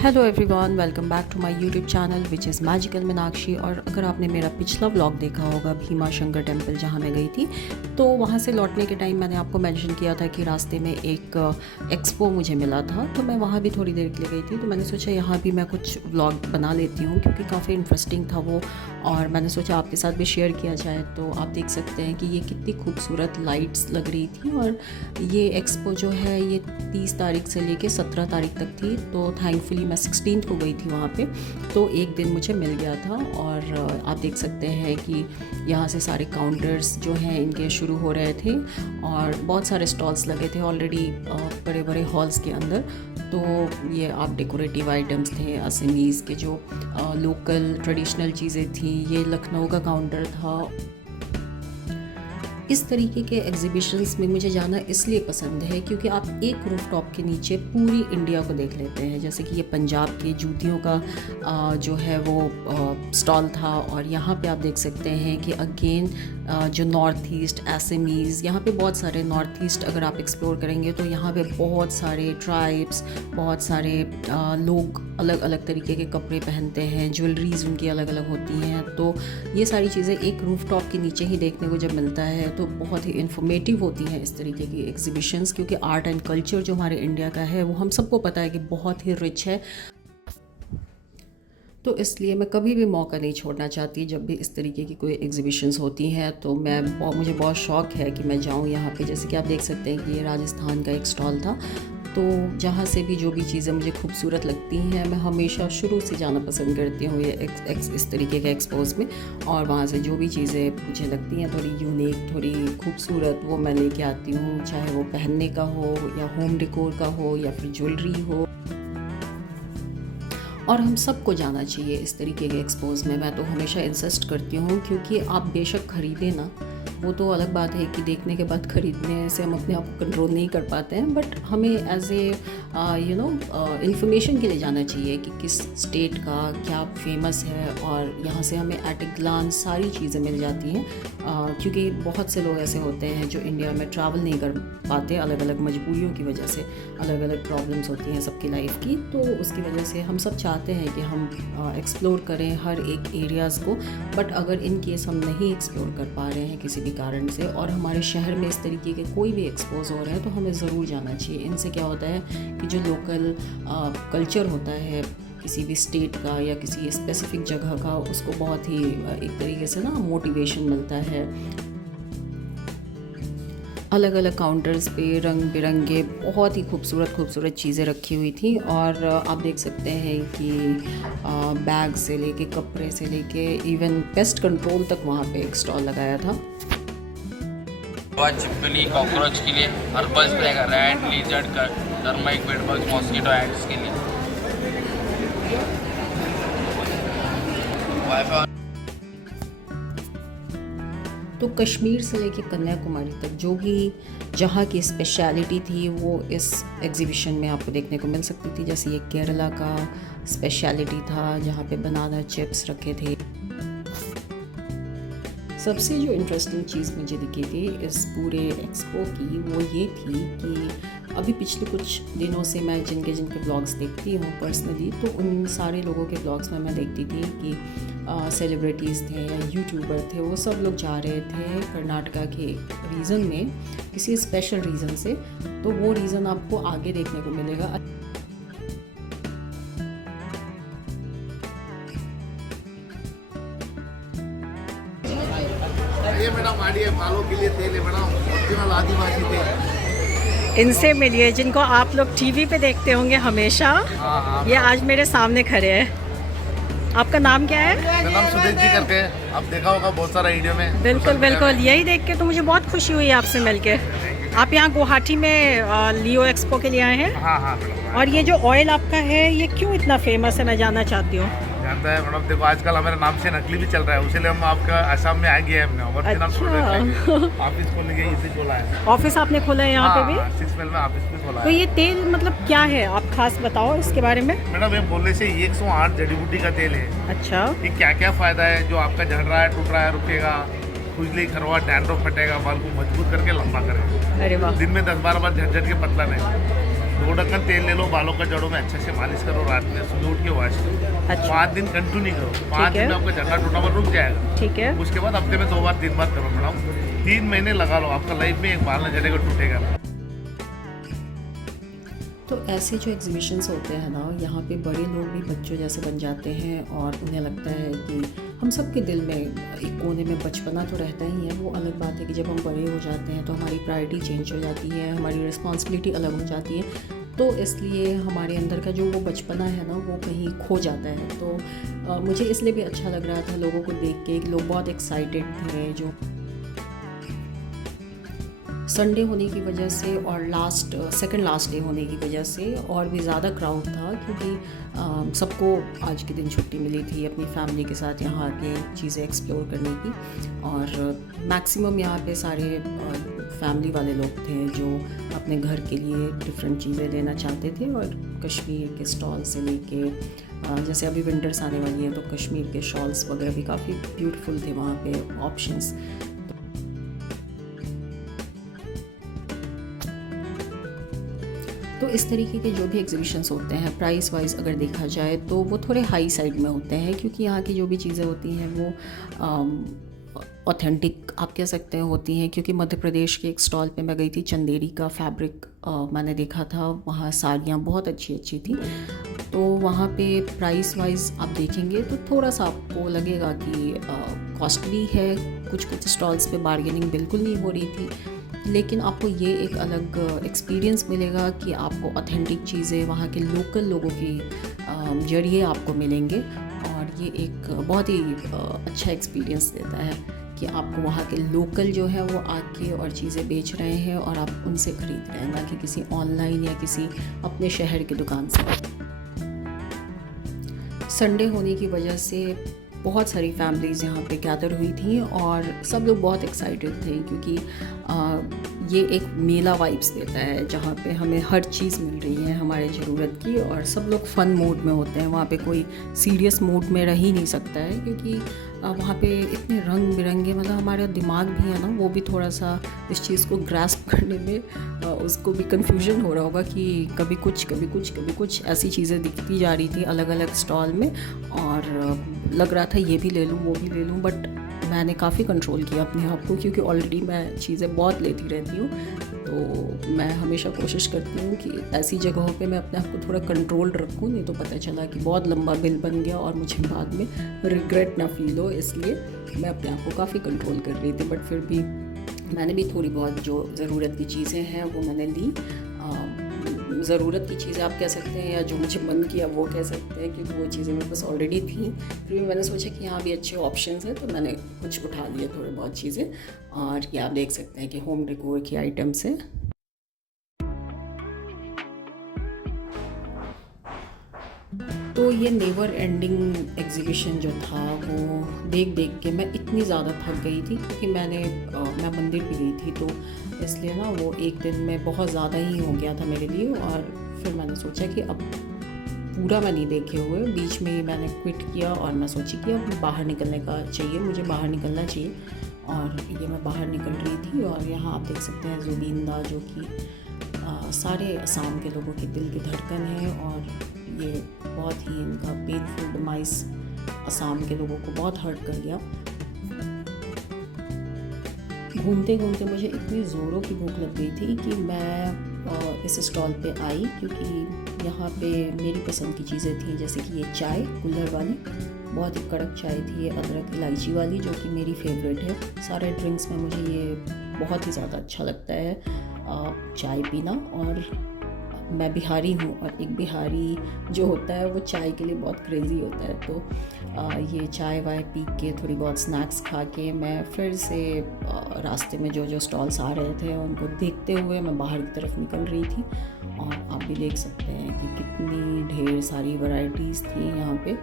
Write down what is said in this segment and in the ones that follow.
Hello everyone, welcome back to my YouTube channel which is magical Meenakshi. और अगर आपने मेरा पिछला व्लॉग देखा होगा भीमा शंकर टेम्पल जहाँ मैं गई थी, तो वहाँ से लौटने के टाइम मैंने आपको मेंशन किया था कि रास्ते में एक एक्सपो मुझे मिला था, तो मैं वहाँ भी थोड़ी देर के लिए गई थी। तो मैंने सोचा यहाँ भी मैं कुछ व्लॉग बना लेती हूँ क्योंकि काफ़ी इंटरेस्टिंग था वो, और मैंने सोचा आपके साथ भी शेयर किया जाए। तो आप देख सकते हैं कि ये कितनी खूबसूरत लाइट्स लग रही थी। और ये एक्सपो जो है ये 30 तारीख से लेके 17 तारीख तक थी। तो थैंकफुली मैं 16 को गई थी वहाँ पे, तो एक दिन मुझे मिल गया था। और आप देख सकते हैं कि यहाँ से सारे काउंटर्स जो हैं इनके शुरू हो रहे थे और बहुत सारे स्टॉल्स लगे थे ऑलरेडी बड़े बड़े हॉल्स के अंदर। तो ये आप डेकोरेटिव आइटम्स थे, असमीज़ के जो लोकल ट्रेडिशनल चीज़ें थी। ये लखनऊ का काउंटर था। इस तरीके के एग्जीबिशंस में मुझे जाना इसलिए पसंद है क्योंकि आप एक रूफटॉप के नीचे पूरी इंडिया को देख लेते हैं। जैसे कि ये पंजाब के जूतियों का जो है वो स्टॉल था, और यहाँ पे आप देख सकते हैं कि अगेन जो नॉर्थ ईस्ट एसएमईज़, यहाँ पे बहुत सारे नॉर्थ ईस्ट अगर आप एक्सप्लोर करेंगे तो यहाँ पे बहुत सारे ट्राइब्स, बहुत सारे लोग अलग अलग तरीके के कपड़े पहनते हैं, ज्वेलरीज उनकी अलग अलग होती हैं। तो ये सारी चीज़ें एक रूफटॉप के नीचे ही देखने को जब मिलता है तो बहुत ही इन्फॉर्मेटिव होती हैं इस तरीके की एग्जीबिशंस, क्योंकि आर्ट एंड कल्चर जो हमारे इंडिया का है वो हम सबको पता है कि बहुत ही रिच है। तो इसलिए मैं कभी भी मौका नहीं छोड़ना चाहती। जब भी इस तरीके की कोई एग्जीबिशंस होती हैं तो मुझे बहुत शौक़ है कि मैं जाऊँ यहाँ पे। जैसे कि आप देख सकते हैं कि ये राजस्थान का एक स्टॉल था। तो जहाँ से भी जो भी चीज़ें मुझे खूबसूरत लगती हैं मैं हमेशा शुरू से जाना पसंद करती हूँ ये इस तरीके के एक्सपोज में। और वहाँ से जो भी चीज़ें मुझे लगती हैं थोड़ी यूनिक, थोड़ी खूबसूरत, वो मैं लेके आती हूँ, चाहे वो पहनने का हो या होम डेकोर का हो या फिर ज्वेलरी हो। और हम सबको जाना चाहिए इस तरीके के एक्सपोज में। मैं तो हमेशा इंसिस्ट करती हूँ, क्योंकि आप बेशक ख़रीदें ना, वो तो अलग बात है कि देखने के बाद ख़रीदने से हम अपने आप को कंट्रोल नहीं कर पाते हैं, बट हमें एज ए इंफॉर्मेशन के लिए जाना चाहिए कि किस स्टेट का क्या फेमस है। और यहाँ से हमें एट ए ग्लांस सारी चीज़ें मिल जाती हैं, क्योंकि बहुत से लोग ऐसे होते हैं जो इंडिया में ट्रैवल नहीं कर पाते अलग अलग मजबूरियों की वजह से। अलग अलग प्रॉब्लम्स होती हैं सबकी लाइफ की, तो उसकी वजह से हम सब चाहते हैं कि हम एक्सप्लोर करें हर एक एरियाज़ को। बट अगर इन केस हम नहीं एक्सप्लोर कर पा रहे हैं किसी भी कारण से, और हमारे शहर में इस तरीके के कोई भी एक्सपोज हो रहे हैं, तो हमें ज़रूर जाना चाहिए। इनसे क्या होता है कि जो लोकल कल्चर होता है किसी भी स्टेट का या किसी स्पेसिफिक जगह का, उसको बहुत ही एक तरीके से ना मोटिवेशन मिलता है। अलग अलग काउंटर्स पे रंग बिरंगे बहुत ही खूबसूरत चीज़ें रखी हुई थी। और आप देख सकते हैं कि बैग से लेके कपड़े से लेके इवन पेस्ट कंट्रोल तक वहाँ पे एक स्टॉल लगाया था। छिपकली कॉकरोच के लिए, हर्बल स्प्रे का, रैट, लिजर्ड का, टर्माइक, बेडबग्स, मॉस्किटो एड्स के लिए। तो कश्मीर से लेके कन्याकुमारी तक जो भी जहाँ की स्पेशलिटी थी वो इस एग्जीबिशन में आपको देखने को मिल सकती थी। जैसे ये केरला का स्पेशलिटी था जहाँ पे बनाना चिप्स रखे थे। सबसे जो इंटरेस्टिंग चीज़ मुझे दिखी थी इस पूरे एक्सपो की वो ये थी कि अभी पिछले कुछ दिनों से मैं जिनके ब्लॉग्स देखती हूँ पर्सनली, तो उन सारे लोगों के ब्लॉग्स में मैं देखती थी कि सेलिब्रिटीज़ थे या यूट्यूबर थे, वो सब लोग जा रहे थे कर्नाटका के रीजन में किसी स्पेशल रीज़न से। तो वो रीज़न आपको आगे देखने को मिलेगा। ये मैडम बालों के लिए तेल है मैडम, ओरिजिनल आदिवासी तेल। इनसे मिलिए जिनको आप लोग टीवी पे देखते होंगे हमेशा। ये आज मेरे सामने खड़े हैं। आपका नाम क्या है? मेरा नाम सुदेश जी करके है, आप देखा होगा बहुत सारा वीडियो में। बिल्कुल यही देख के तो मुझे बहुत खुशी हुई आपसे मिलके। आप यहाँ गुवाहाटी में लियो एक्सपो के लिए आए हैं? हाँ। और ये जो ऑयल आपका है ये क्यों इतना फेमस है, मैं जानना चाहती हूँ। जानता है मैडम, देखो आजकल हमारे नाम से नकली भी चल रहा है, उसलिए हम आपका आसाम में आ गए हमने। ऑफिस खोलने के इसी खोला है। ऑफिस आपने खोला है यहाँ पे भी? 6 मील में ऑफिस भी खोला है। तो ये तेल मतलब क्या है, आप खास बताओ इसके बारे में। मैडम ये बोलने से 108 जड़ी बूटी का तेल है। अच्छा, ये क्या क्या फायदा है, जो आपका झड़ रहा है, टूट रहा है, रुकेगा, खुजली, खरवा, डैंड्रफ फटेगा, बाल को मजबूत करके लंबा करेगा। अरे वाह। दिन में 10-12 बार झट के पतला नहीं। 2 ढक्कन तेल ले लो, बालों का जड़ों में अच्छे से मालिश करो, रात में सुबह उठ के वॉश करो। अच्छा। 5 दिन कंटिन्यू करो, 5 दिन में आपका झंडा टूटा पर रुक जाएगा। ठीक है। उसके बाद हफ्ते में 2 बार 3 बार करो मैडम, 3 महीने लगा लो, आपका लाइफ में एक बाल न झड़ेगा, टूटेगा ना। तो ऐसे जो एग्जीबिशंस होते हैं ना, यहाँ पे बड़े लोग भी बच्चों जैसे बन जाते हैं और उन्हें लगता है कि हम सब के दिल में एक कोने में बचपना तो रहता ही है। वो अलग बात है कि जब हम बड़े हो जाते हैं तो हमारी प्रायोरिटी चेंज हो जाती है, हमारी रिस्पॉन्सिबिलिटी अलग हो जाती है, तो इसलिए हमारे अंदर का जो वो बचपना है ना वो कहीं खो जाता है। तो मुझे इसलिए भी अच्छा लग रहा था लोगों को देख के, लोग बहुत एक्साइटेड थे। जो संडे होने की वजह से और सेकंड लास्ट डे होने की वजह से और भी ज़्यादा क्राउड था, क्योंकि सबको आज के दिन छुट्टी मिली थी अपनी फैमिली के साथ यहाँ आके चीज़ें एक्सप्लोर करने की। और मैक्सिमम यहाँ पे सारे फैमिली वाले लोग थे जो अपने घर के लिए डिफरेंट चीज़ें लेना चाहते थे। और कश्मीर के स्टॉल से लेके जैसे अभी विंटर्स आने वाली हैं तो कश्मीर के शॉल्स वगैरह भी काफ़ी ब्यूटीफुल थे वहाँ पे ऑप्शंस। तो इस तरीके के जो भी एग्जीबिशंस होते हैं प्राइस वाइज अगर देखा जाए तो वो थोड़े हाई साइड में होते हैं, क्योंकि यहाँ की जो भी चीज़ें होती हैं वो ऑथेंटिक आप कह सकते हैं होती हैं। क्योंकि मध्य प्रदेश के एक स्टॉल पे मैं गई थी, चंदेरी का फैब्रिक मैंने देखा था, वहाँ साड़ियाँ बहुत अच्छी अच्छी थी। तो वहाँ पे प्राइस वाइज आप देखेंगे तो थोड़ा सा आपको लगेगा कि कॉस्टली है। कुछ स्टॉल्स पे बार्गेनिंग बिल्कुल नहीं हो रही थी, लेकिन आपको ये एक अलग एक्सपीरियंस मिलेगा कि आपको ऑथेंटिक चीज़ें वहाँ के लोकल लोगों के जरिए आपको मिलेंगे। और ये एक बहुत ही अच्छा एक्सपीरियंस देता है कि आपको वहाँ के लोकल जो है वो आके और चीज़ें बेच रहे हैं और आप उनसे ख़रीद रहे हैं, ना कि किसी ऑनलाइन या किसी अपने शहर की दुकान से। संडे होने की वजह से बहुत सारी फैमिलीज़ यहाँ पे गैदर हुई थी और सब लोग बहुत एक्साइटेड थे, क्योंकि ये एक मेला वाइब्स देता है जहाँ पे हमें हर चीज़ मिल रही है हमारे ज़रूरत की, और सब लोग फ़न मोड में होते हैं। वहाँ पे कोई सीरियस मोड में रह ही नहीं सकता है, क्योंकि वहाँ पे इतने रंग बिरंगे, मतलब हमारा दिमाग भी है ना वो भी थोड़ा सा इस चीज़ को ग्रास्प करने में उसको भी कन्फ्यूजन हो रहा होगा कि कभी कुछ ऐसी चीज़ें दिखती जा रही थी अलग अलग स्टॉल में, और लग रहा था ये भी ले लूँ वो भी ले लूँ। बट मैंने काफ़ी कंट्रोल किया अपने आप को, क्योंकि ऑलरेडी मैं चीज़ें बहुत लेती रहती हूँ। तो मैं हमेशा कोशिश करती हूँ कि ऐसी जगहों पे मैं अपने आप को थोड़ा कंट्रोल रखूँ, नहीं तो पता चला कि बहुत लंबा बिल बन गया और मुझे बाद में रिग्रेट ना फील हो। इसलिए मैं अपने आप को काफ़ी कंट्रोल कर रही थी, बट फिर भी मैंने भी थोड़ी बहुत जो ज़रूरत की चीज़ें हैं वो मैंने ली। ज़रूरत की चीज़ें आप कह सकते हैं, या जो मुझे मन किया वो कह सकते हैं, क्योंकि वो चीज़ें मेरे पास ऑलरेडी थी। फिर भी मैंने सोचा कि यहाँ भी अच्छे ऑप्शंस हैं, तो मैंने कुछ उठा लिए थोड़े बहुत चीज़ें। और ये आप देख सकते हैं कि होम डेकोर की आइटम्स हैं। तो ये नेवर एंडिंग एग्जीबिशन जो था वो देख देख के मैं इतनी ज़्यादा थक गई थी, क्योंकि मैं मंदिर भी गई थी, तो इसलिए ना वो एक दिन में बहुत ज़्यादा ही हो गया था मेरे लिए। और फिर मैंने सोचा कि अब पूरा मैं नहीं देखे हुए, बीच में ही मैंने क्विट किया और मैं सोची कि अब बाहर निकलने का चाहिए, मुझे बाहर निकलना चाहिए। और ये मैं बाहर निकल रही थी और यहाँ आप देख सकते हैं जुबींदा, जो कि सारे असम के लोगों की दिल की धड़कन है, और ये बहुत ही इनका पेनफुल डिमाइस असम के लोगों को बहुत हर्ट कर गया। घूमते घूमते मुझे इतनी ज़ोरों की भूख लग गई थी कि मैं इस स्टॉल पे आई, क्योंकि यहाँ पे मेरी पसंद की चीज़ें थी, जैसे कि ये चाय कुल्हड़ वाली, बहुत ही कड़क चाय थी, ये अदरक इलायची वाली, जो कि मेरी फेवरेट है। सारे ड्रिंक्स में मुझे ये बहुत ही ज़्यादा अच्छा लगता है चाय पीना। और मैं बिहारी हूँ, और एक बिहारी जो होता है वो चाय के लिए बहुत क्रेज़ी होता है। तो ये चाय वाय पी के थोड़ी बहुत स्नैक्स खा के मैं फिर से रास्ते में जो स्टॉल्स आ रहे थे उनको देखते हुए मैं बाहर की तरफ निकल रही थी। और आप भी देख सकते हैं कि कितनी ढेर सारी वैरायटीज़ थी यहाँ पे।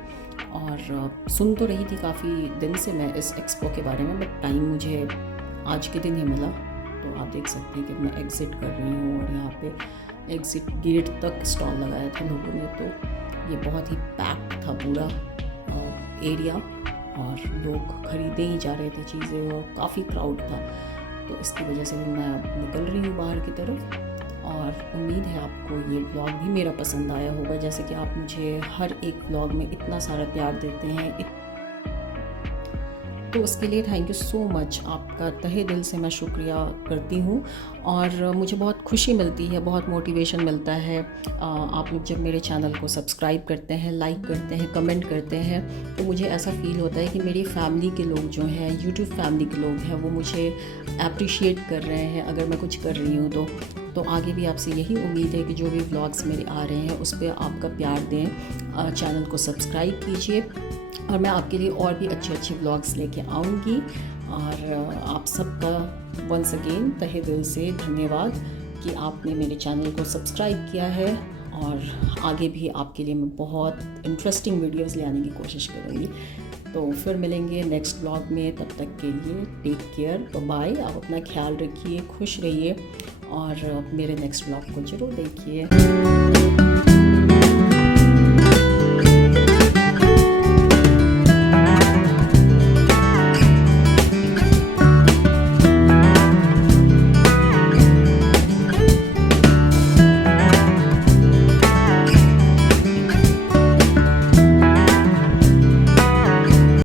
और सुन तो रही थी काफ़ी दिन से मैं इस एक्सपो के बारे में, बट टाइम मुझे आज के दिन ही मिला। तो आप देख सकते हैं कि मैं एग्ज़िट कर रही हूँ, और यहाँ पे एग्ज़िट गेट तक स्टॉल लगाया था लोगों ने। तो ये बहुत ही पैक्ड था पूरा एरिया, और लोग ख़रीदे ही जा रहे थे चीज़ें, और काफ़ी क्राउड था। तो इसकी वजह से भी मैं निकल रही हूँ बाहर की तरफ। और उम्मीद है आपको ये व्लॉग भी मेरा पसंद आया होगा। जैसे कि आप मुझे हर एक व्लॉग में इतना सारा प्यार देते हैं, तो उसके लिए थैंक यू सो मच। आपका तहे दिल से मैं शुक्रिया करती हूँ और मुझे बहुत खुशी मिलती है, बहुत मोटिवेशन मिलता है। आप लोग जब मेरे चैनल को सब्सक्राइब करते हैं, लाइक करते हैं, कमेंट करते हैं, तो मुझे ऐसा फ़ील होता है कि मेरी फैमिली के लोग जो हैं, यूट्यूब फैमिली के लोग हैं, वो मुझे अप्रिशिएट कर रहे हैं अगर मैं कुछ कर रही हूँ तो आगे भी आपसे यही उम्मीद है कि जो भी व्लॉग्स मेरे आ रहे हैं उस पर आपका प्यार दें, चैनल को सब्सक्राइब कीजिए और मैं आपके लिए और भी अच्छे व्लॉग्स लेके आऊँगी। और आप सबका वंस अगेन तहे दिल से धन्यवाद कि आपने मेरे चैनल को सब्सक्राइब किया है और आगे भी आपके लिए मैं बहुत इंटरेस्टिंग वीडियोस ले आने की कोशिश करूँगी। तो फिर मिलेंगे नेक्स्ट व्लॉग में, तब तक के लिए टेक केयर, बाय। आप अपना ख्याल रखिए, खुश रहिए और मेरे नेक्स्ट व्लॉग को ज़रूर देखिए।